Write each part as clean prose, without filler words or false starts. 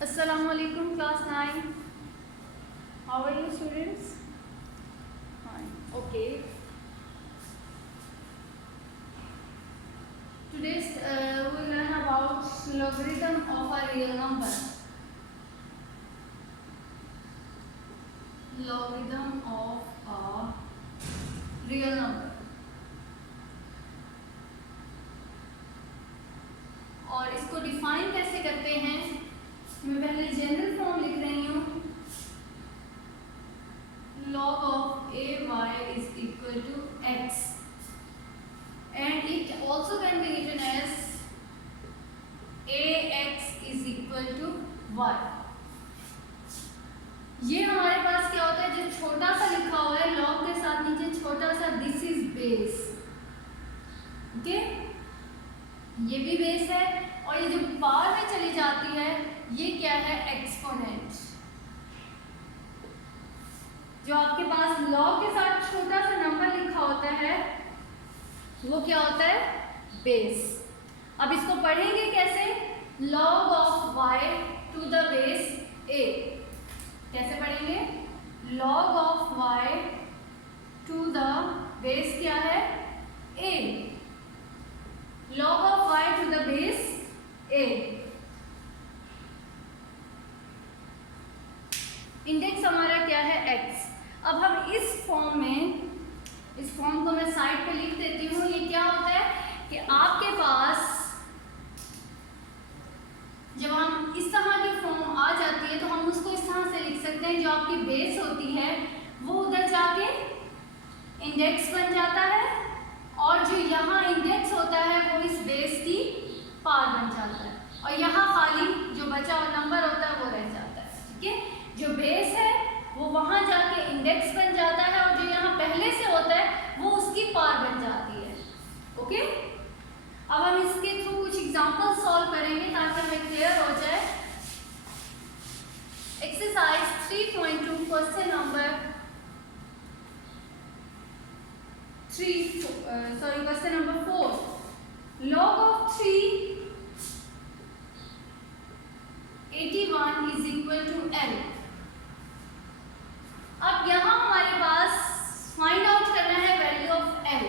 Assalamualaikum class 9. How are you students? Fine. Okay. Today we will learn about logarithm of a real number. Logarithm of a real number. और इसको define कैसे करते हैं, मैं पहले general form लिख रही हूँ. log of ay is equal to x and it also can be written as ax is equal to y. ये हमारे पास क्या होता है, जो छोटा सा लिखा हुआ है log के साथ नीचे छोटा सा दिस इज बेस. ओके, ये भी बेस है और ये जो पावर में चली जाती है ये क्या है, एक्सपोनेंट. जो आपके पास log के साथ छोटा सा नंबर लिखा होता है वो क्या होता है, बेस. अब इसको पढ़ेंगे कैसे, log of y to the base a. कैसे पढ़ेंगे, log of y to the base क्या है, a. log of y to the base a. Index हमारा क्या है, x. अब हम इस फॉर्म में, इस फॉर्म को मैं साइड पे लिख देती हूँ. ये क्या होता है कि आपके पास जब हम इस तरह की फॉर्म आ जाती है तो हम उसको इस तरह से लिख सकते हैं, जो आपकी बेस होती है वो उधर जाके इंडेक्स बन जाता है और जो यहाँ इंडेक्स होता है वो इस बेस की पावर बन जाता है और यहाँ खाली जो बचा हुआ नंबर होता है वो रह जाता है. ठीक है, जो बेस है वो वहाँ जाके इंडेक्स बन जाता है और जो यहाँ पहले से होता है वो उसकी पावर बन जाती है. ओके, अब हम इसके थ्रू कुछ एग्जांपल सॉल्व करेंगे ताकि हमें क्लियर हो जाए. Exercise 3.2 question number 4. log of 381 is equal to L. अब यहाँ हमारे पास फाइंड आउट करना है वैल्यू ऑफ L.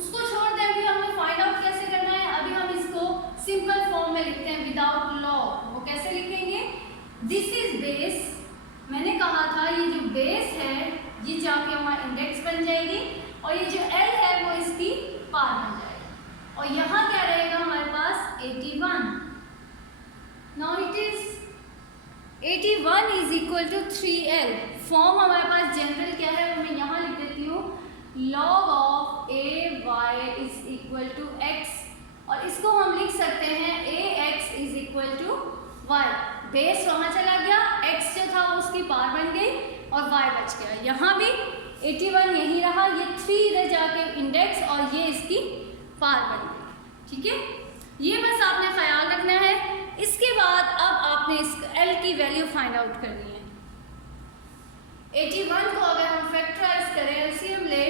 उसको छोड़ दें, अभी हमें फाइंड आउट कैसे करना है. अभी हम इसको सिंपल फॉर्म में लिखते हैं विदाउट लॉग. वो कैसे लिखेंगे, दिस इज बेस. मैंने कहा था ये जो बेस है ये जाके हमारा इंडेक्स बन जाएगी और ये जो L है वो इसकी पावर बन जाएगी और यहाँ क्या रहेगा हमारे पास 81. Now it is 81 is equal to 3L. Form हमारे पास जनरल क्या है वो मैं यहाँ लिख देती हूँ, log of ay is equal to x और इसको हम लिख सकते हैं ax is equal to y. Base वहाँ चला गया, x जो था उसकी पावर बन गई और y बच गया. यहाँ भी 81 यही रहा, ये 3 इधर जाके इंडेक्स और ये इसकी पावर बन गई. ठीक है, ये बस आपने ख्याल रखना है. इसके बाद अब आपने इस L की वैल्यू फाइंड आउट करनी है. 81 को अगर हम फैक्टराइज करें, एलसीएम ले,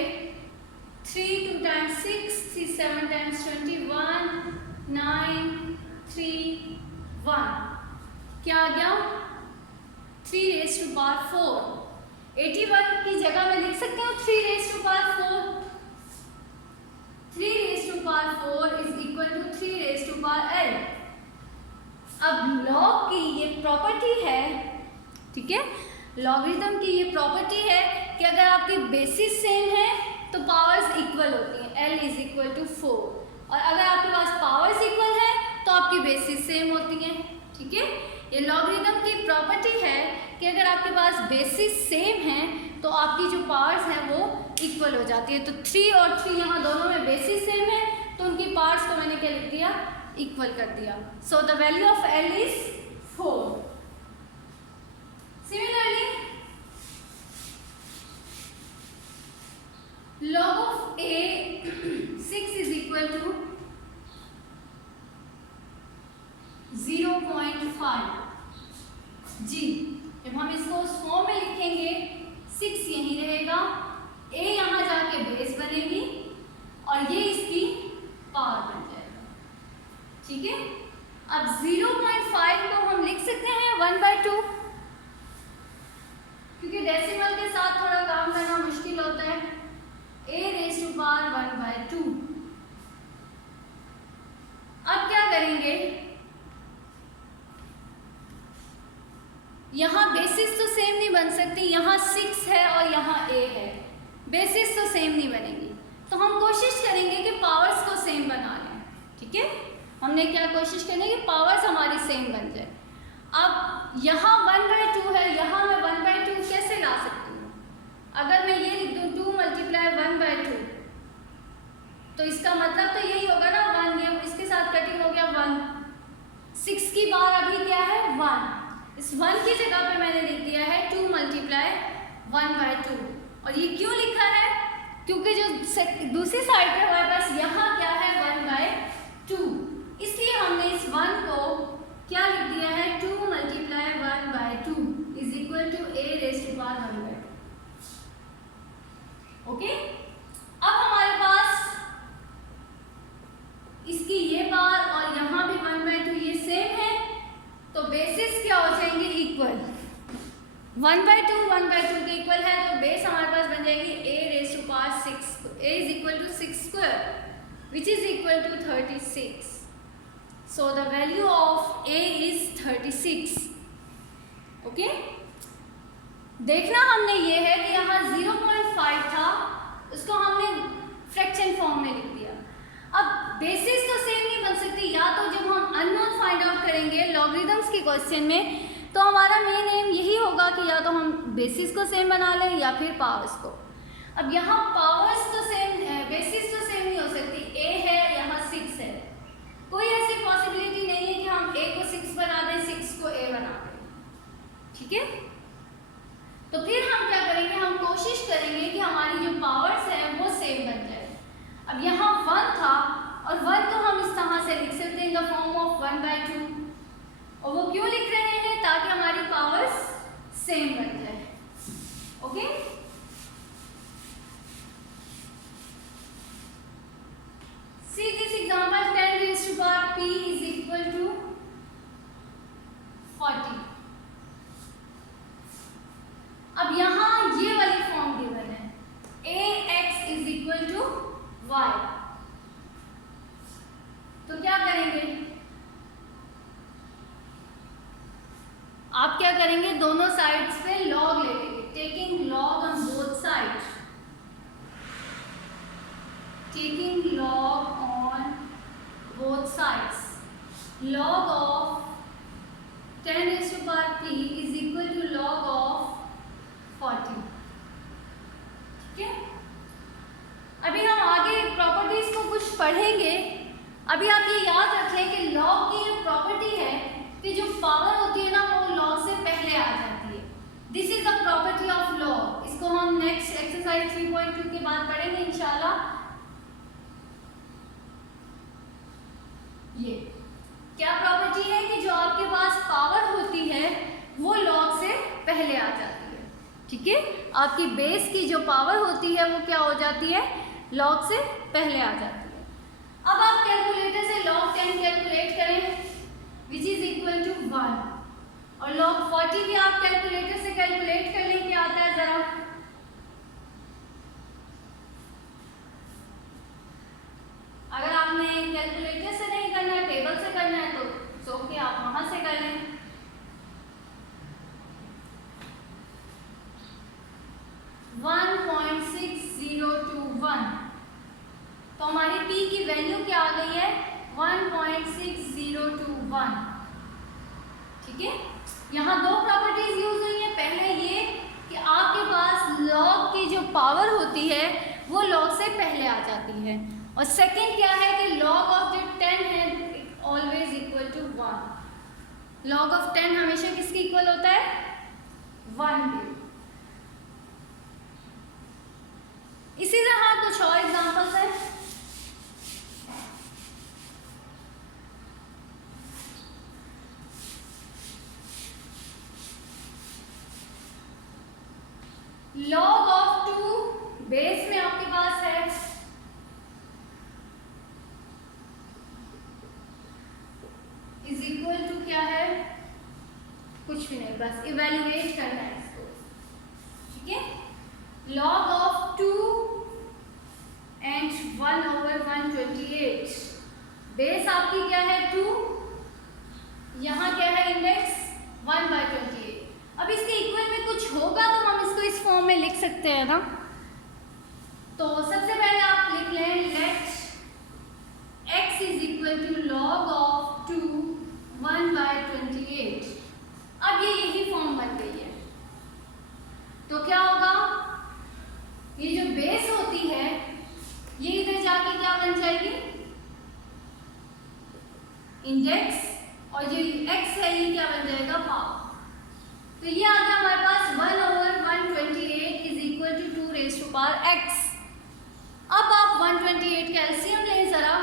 3 2 टाइम्स 6, 3 7 टाइम्स 21, 9 3 1. क्या आ गया, 3 रेज़ टू पावर 4. 81 की जगह मैं लिख सकती हूँ 3 raise to power 4. 3 raise to power 4 is equal to 3 raise to power L. अब लॉग की ये प्रॉपर्टी है, ठीक है, लॉगरिथम की ये प्रॉपर्टी है कि अगर आपकी बेसिस सेम है तो पावर्स इक्वल होती हैं. L इज इक्वल टू 4 और अगर आपके पास पावर्स इक्वल है तो आपकी बेसिस सेम होती हैं. ठीक है, ये लॉगरिथम की प्रॉपर्टी है कि अगर आपके पास बेसिस सेम है तो आपकी जो पावर्स हैं वो इक्वल हो जाती है. तो 3 और 3 यहाँ दोनों में बेसिस सेम है तो उनकी पावर्स को मैंने क्या लिख दिया, इक्वल कर दिया. सो the value of L is 4. Similarly log of a 6 is equal to 0.5 g. जब हम इसको उस फॉर्म में लिखेंगे 6 यहीं रहेगा, a यहाँ जाके बेस बनेगी और ये इसकी पावर बन जाएगा. ठीक है, अब 0.5 को हम 1/2, क्योंकि डेसिमल के साथ थोड़ा काम करना मुश्किल होता है। a⁻1/2। अब क्या करेंगे, यहाँ बेसिस तो सेम नहीं बन सकती, यहाँ 6 है और यहाँ a है, बेसिस तो सेम नहीं बनेगी। तो हम कोशिश करेंगे कि पावर्स को सेम बना लें। ठीक है, हमने क्या कोशिश करनी है कि पावर्स हमारी सेम बन जाए। अब यहाँ 1/2 है, यहाँ मैं 1/2 कैसे ला सकती हूँ? अगर मैं ये लिख दूँ 2 × 1/2, तो इसका मतलब तो यही होगा ना 1, ये इसके साथ कटिंग हो गया 1। 6 की बार अभी क्या है 1, इस 1 की जगह पे मैंने लिख दिया है 2 × 1/2। और ये क्यों लिखा है? क्योंकि जो दूसरी साइड पे हमारे पास यहाँ क्या है 1/2, इसलिए हमने इस 1 को क्या लिख दिया है 2 × 1/2 = a⁻1/2। ओके, अब हमारे पास इसकी ये बार और यहाँ भी 1/2 ये सेम है, तो बेसिस क्या हो जाएंगे इक्वल। 1/2 के इक्वल है, तो बेस हमारे पास बन जाएगी a⁻6, a = 6² which is equal to 36. So the value of a is 36. Okay, देखना हमने ये है कि यहाँ 0.5 था, उसको हमने फ्रैक्शन फॉर्म में लिख दिया। अब बेसिस तो सेम नहीं बन सकती, या तो जब हम अननोन फाइंड आउट करेंगे लॉगरिथम्स के क्वेश्चन में, तो हमारा मेन एम यही होगा कि या तो हम बेसिस को सेम बना लें या फिर पावर्स को। अब यहाँ पावर्स तो सेम, बेसिस तो सेम नहीं हो सकती, a है यहाँ 6 है, कोई ऐसी पॉसिबिलिटी नहीं है कि हम a को 6 बना दें, 6 को a बना दें। ठीक है, तो फिर हम क्या करेंगे, हम कोशिश करेंगे कि हमारी जो पावर्स है वो सेम बन जाए। अब यहाँ 1 था और 1 को हम इस तरह से लिख सकते हैं इन द फॉर्म ऑफ 1/2, और वो क्यों लिख रहे हैं ताकि हमारी पावर्स सेम बन जाए। Okay, see this example 10⁻p = 40। अब यहाँ ये वाली फॉर्म गिवन है ax = y, तो क्या करेंगे, आप क्या करेंगे, दोनों साइड्स पे लॉग ले लेंगे, taking log on both sides, taking log on both sides. Log of 10⁻p = log of 40। ठीक है, अभी हम आगे प्रॉपर्टीज को कुछ पढ़ेंगे। अभी आप ये याद रख लें कि लॉग की जो प्रॉपर्टी है कि जो पावर होती है ना वो लॉग से पहले आ जाती है। This is the property of log. इसको हम नेक्स्ट एक्सरसाइज 3.2 के बाद पढ़ेंगे इंशाल्लाह। ये क्या प्रॉपर्टी है कि जो आपके पास पावर होती है वो लॉग से पहले आ जाती है। ठीक है, आपकी बेस की जो पावर होती है वो क्या हो जाती है, लॉग से पहले आ जाती है। अब आप कैलकुलेटर से log 10 कैलकुलेट करें विच इज इक्वल टू 1, और log 40 भी आप कैलकुलेटर से कैलकुलेट कर लें, क्या आता है जरा। अगर आपने कैलकुलेटर से नहीं करना है, टेबल से करना है तो सो के आप वहां से कर लें। तो हमारी p की वैल्यू क्या आ गई है 1.6021। ठीक है, यहाँ दो प्रॉपर्टीज यूज हुई है। पहले ये कि आपके पास लॉग की जो पावर होती है वो लॉग से पहले आ जाती है, और सेकंड क्या है कि लॉग ऑफ जो 10 है always equal to 1। Log of 10 हमेशा किसके इक्वल होता है 1 के। इसी तरह कुछ और एग्जांपल्स हैं। लॉग ऑफ 2 बेस में आपके पास है इज इक्वल टू क्या है, कुछ बस इवेल्युएट करना है इसको, ठीक है। log ऑफ 2 and 1/128, बेस आपकी क्या है 2, यहाँ क्या है इंडेक्स 1/28। अब इसके इक्वल में कुछ होगा तो हम इसको इस फॉर्म में लिख सकते हैं ना। तो सबसे पहले आप लिख लें let x is equal to log of 2 1/28। अब ये यही फॉर्म बन गई है। तो क्या होगा, ये जो बेस होती है ये इधर जाके क्या बन जाएगी इंडेक्स, और जो x है ये क्या बन जाएगा पावर। तो ये आ गया हमारे पास 1/128 is equal to 2 raise to power x। अब आप 128 का एलसीएम लें जरा,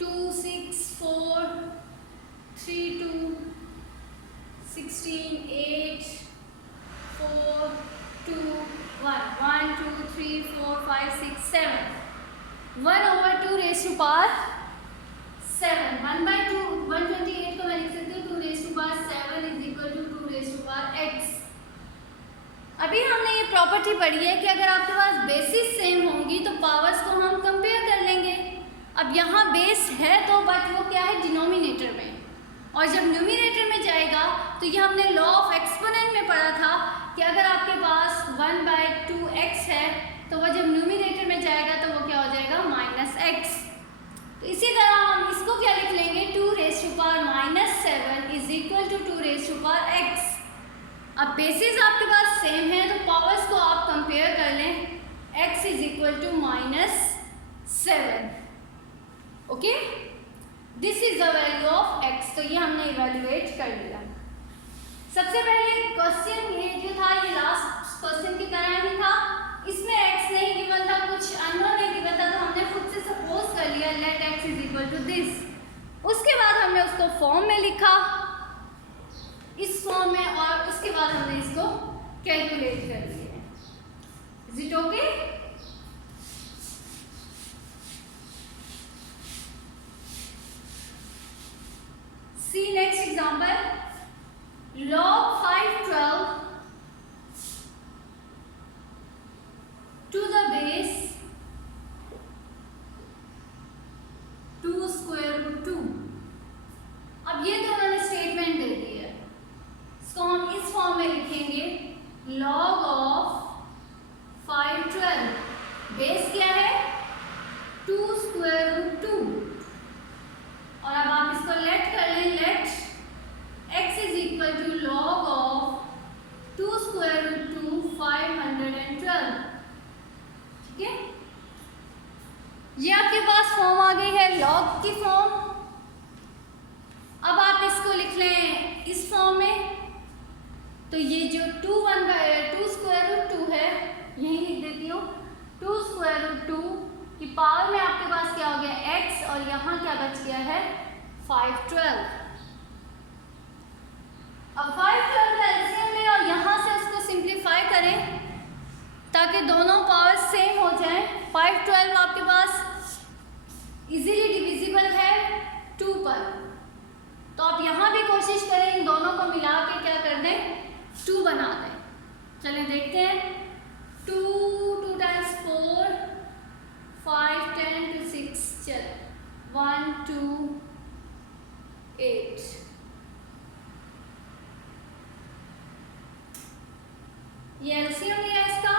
2 6 4 3 2 16 8 4 2 1 1 2 3 4 5 6 7 1/2 रेज़ टू पावर 7। 1/2 128 को मैं लिख सकती हूँ 2 raise to power 7 is equal to 2 raise to power x। अभी हमने ये प्रॉपर्टी पढ़ी है कि अगर आपके पास बेसिस सेम होंगी तो पावर्स को हम कंपेयर कर लेंगे। अब यहाँ बेस है तो बट वो क्या है डिनोमिनेटर में, और जब न्यूमिनेटर में जाएगा तो ये हमने लॉ ऑफ एक्सपोनेंट में पढ़ा था कि अगर आपके पास 1/2x है तो वह जब न्यूमिनेटर में जाएगा तो वो क्या हो जाएगा -x। तो इसी तरह हम इसको क्या लिख लेंगे 2 raise to power -7 is equal to 2 raise to power x। अब बेसिस आपके पास सेम है तो पावर्स को आप कंपेयर कर लें, x is equal to -7। Okay, this is the value of x। तो ये हमने इवेल्युएट कर लिया। सबसे पहले क्वेश्चन ये जो था ये लास्ट क्वेश्चन की तरह ही था, इसमें x नहीं गिवन था, कुछ अननोन नहीं गिवन था, तो हमने खुद से सपोज कर लिया let x is equal to this. उसके बाद हमने उसको फॉर्म में लिखा इस फॉर्म में, और उसके बाद हमने इसको कैलकुलेट कर लिया। Is it okay? See next example, log 512 to the base 2 square root 2। अब ये तो उन्होंने स्टेटमेंट दे दी है, इसको हम इस फॉर्म में लिखेंगे log ऑफ 512, बेस क्या है 2 square root 2। और अब आप इसको लेट कर लें, let x is equal to log of 2 square root 2 512। ठीक है, ये आपके पास फॉर्म आ गई है लॉग की फॉर्म। अब आप इसको लिख लें इस फॉर्म में, तो ये जो 2 square root 2 है यही लिख देती हूँ, 2 square root 2 की पावर में आपके पास क्या हो गया x, और यहाँ क्या बच गया है 512। अब 512 का एलसीएम लें और यहाँ से उसको सिंप्लीफाई करें ताकि दोनों पावर सेम हो जाएं। 512 आपके पास इजीली डिविजिबल है 2 पर, तो आप यहाँ भी कोशिश करें इन दोनों को मिला के क्या कर दें 2 बना दें। चलें देखते हैं, 2 2 times 4 5 10 to 6, चल 1 2 8। ये एलसीएम लिया इसका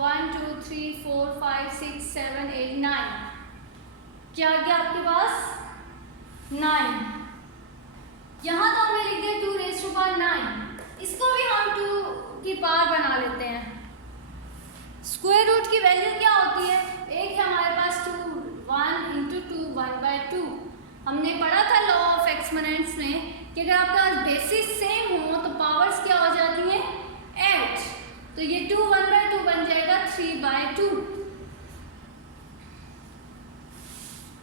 1 2 3 4 5 6 7 8 9, क्या आ गया आपके पास 9। यहाँ तो हमने लिख दिया 2 रेज़ टू पावर 9, इसको भी हम 2 की पावर बना लेते हैं। स्क्वायर रूट की वैल्यू क्या होती है, एक है हमारे पास 2 1 into 2 1/2। हमने पढ़ा था लॉ ऑफ एक्सपोनेंट्स में कि अगर आपका बेसिस सेम हो तो पावर्स क्या हो जाती हैं 8, तो ये 2 1/2 बन जाएगा 3/2।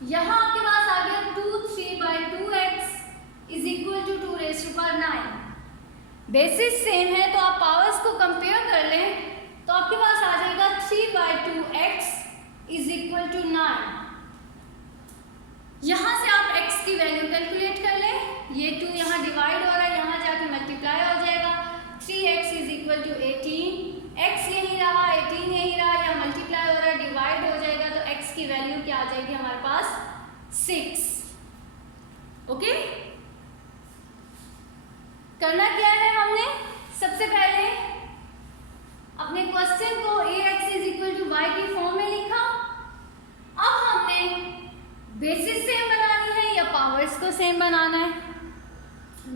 यहाँ आपके पास आ गया 2 3/2x is equal to 2 raise to power 9। Basis same है तो आप पावर्स को कंपेयर कर लें तो आपके पास आ जाएगा 3/2x इज इक्वल टू 9। यहाँ से आप x की वैल्यू कैलकुलेट 6। ओके, करना क्या है हमने, सबसे पहले अपने क्वेश्चन को ax is equal to y की फॉर्म में लिखा। अब हमने बेसिस सेम बनानी है या पावर्स को सेम बनाना है।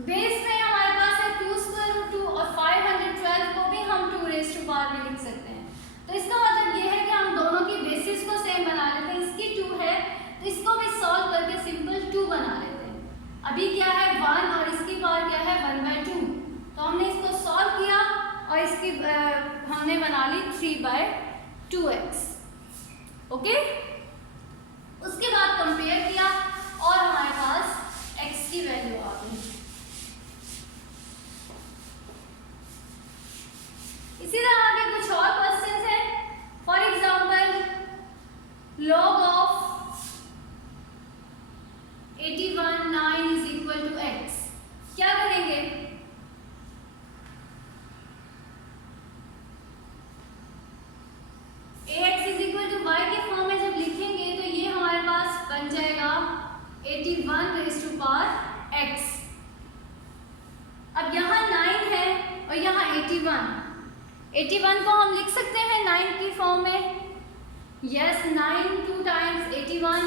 बेस में हमारे पास है 2 स्क्वायर रूट 2 और 512 को भी हम 2 रेज़ टू पावर में लिख सकते हैं। तो इसका मतलब ये है कि हम दोनों की बेसिस को सेम बना लेते हैं। इसकी 2 है तो इसको भी सॉल्व करके सिंपल 2 बना लेते हैं। अभी क्या है 1 और इसकी पावर क्या है 1/2। तो हमने इसको सॉल्व किया और इसकी हमने बना ली 3/2x। ओके, उसके बाद कंपेयर किया और हमारे पास x की वैल्यू आ गई। इसी तरह आगे कुछ और क्वेश्चंस हैं। For example log of 81 9 is equal to x। क्या करेंगे, ax is equal to y के फॉर्म में जब लिखेंगे तो ये हमारे पास बन जाएगा 81 रेज़ टू पावर x। अब यहाँ 9 है और यहाँ 81 को हम लिख सकते हैं 9 की फॉर्म में। Yes, 9 2 times 81,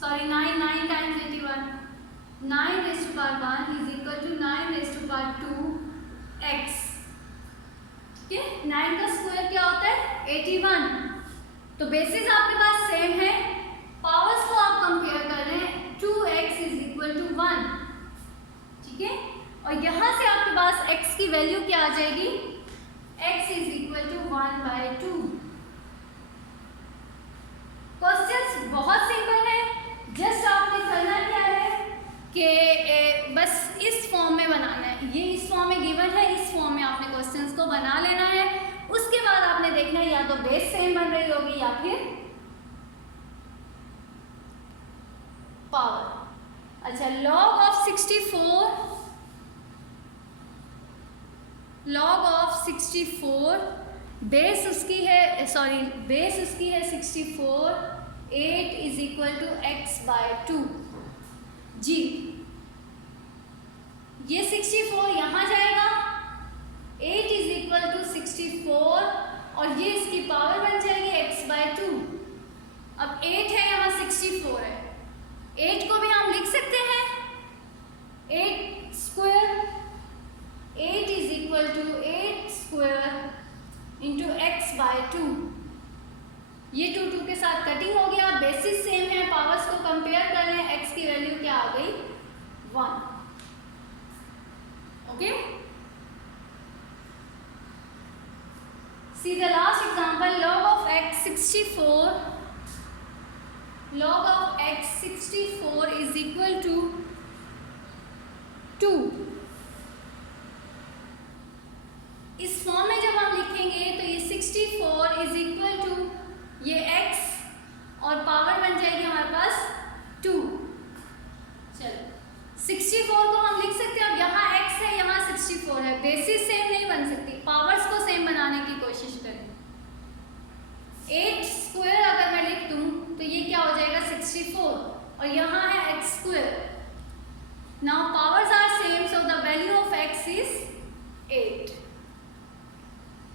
sorry 9 9 times 81, 9 raise to power 1 is equal to 9 raise to power 2x। ठीक है, 9 का स्क्वायर क्या होता है 81। तो बेसिस आपके पास सेम है, पावर्स को आप कंपेयर कर रहे हैं, 2x इज इक्वल टू 1। ठीक है, और यहाँ से आपके पास x की वैल्यू क्या आ जाएगी, x is equal to 1/2। Questions बहुत सिंपल है, जस्ट आपने करना क्या है कि बस इस फॉर्म में बनाना है। ये इस फॉर्म में गिवन है, इस फॉर्म में आपने क्वेश्चंस को बना लेना है। उसके बाद आपने देखना है या तो बेस सेम बन रही होगी या फिर पावर। अच्छा, log ऑफ 64 बेस उसकी है, सॉरी बेस उसकी है 64, 8 इज इक्वल टू x/2 जी। ये 64 यहाँ जाएगा, 8 इज इक्वल टू 64 और ये इसकी पावर बन जाएगी x/2। अब 8 है यहाँ 64 है, 8 को भी हम लिख सकते हैं 8 square, 8 is equal to 8 square into x/2। ये 2 के साथ कटिंग हो गया, बेसिस सेम है, पावर्स को कंपेयर कर लें, x की वैल्यू क्या आ गई 1। Okay, see the last example, log of x 64 is equal to 2। इस फॉर्म में जब हम लिखेंगे तो ये 64 इज इक्वल टू ये x और पावर बन जाएगी हमारे पास 2। चलो 64 को हम लिख सकते हैं, अब यहाँ x है यहाँ 64 है, बेसिस सेम नहीं बन सकती, पावर्स को सेम बनाने की कोशिश करें। 8 स्क्वायर अगर मैं लिख दूँ तो ये क्या हो जाएगा 64 और यहाँ है x square. Now powers are same, so the value of x is 8।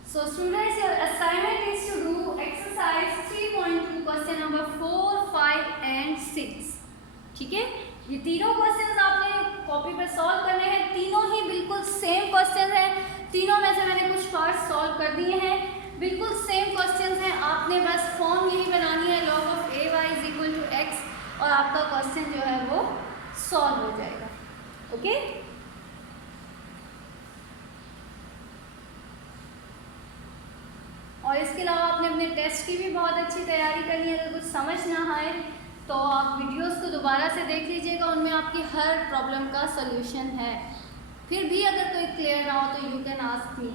So students, your assignment is to do exercise 3.2 question number 4, 5 and 6। ठीक है, ये तीनों क्वेश्चंस आपने कॉपी पर सॉल्व करने हैं, तीनों ही बिल्कुल सेम क्वेश्चन हैं। तीनों में से मैंने कुछ पार्ट्स सॉल्व कर दिए हैं, बिल्कुल सेम क्वेश्चंस हैं। आपने बस फॉर्म यही बनानी है log of ay is equal to x और आपका क्वेश्चन जो है वो सॉल्व हो जाएगा। ओके, और इसके अलावा आपने अपने टेस्ट की भी बहुत अच्छी तैयारी करनी है। अगर कुछ समझ ना आए तो आप वीडियोस को दोबारा से देख लीजिएगा, उनमें आपकी हर प्रॉब्लम का सॉल्यूशन है। फिर भी अगर कोई क्लियर ना हो तो you can ask me.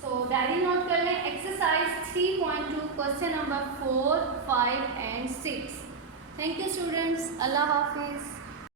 So diary note कर लें, exercise 3.2 question number 4, 5 and 6। Thank you students, अल्लाह हाफिज़।